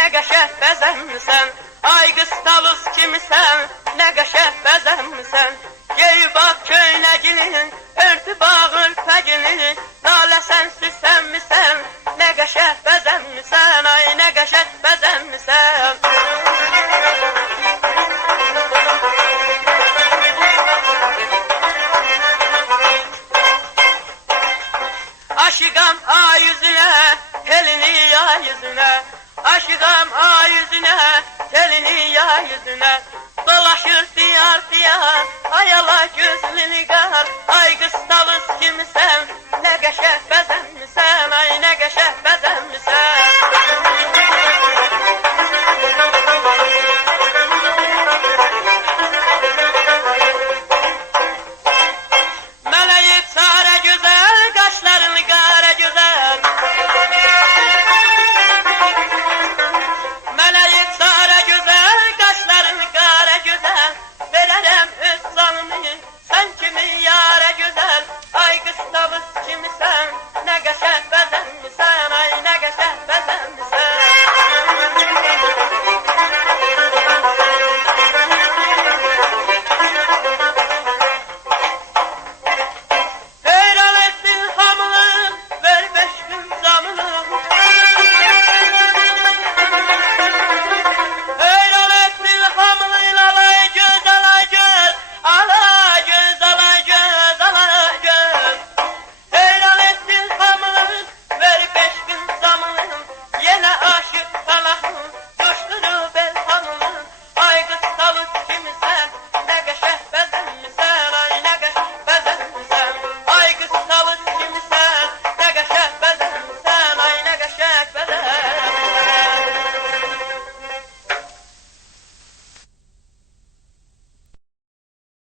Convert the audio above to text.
ne qəşəng bəzənmisən. Ay qız talus kimisən, nə qəşəng bəzənmisən. Geyib bax köynəginin, örtü bağır pəginin. Naləsən süsənmisən, nə qəşəng bəzənmisən. Ay nə qəşəng bəzənmisən. Aşıqam ay yüzünə, telini yay yüzünə. Aşıqam ay yüzünə, telini yay yüzünə. Dolaşır diyar diyar, ayala gözlünü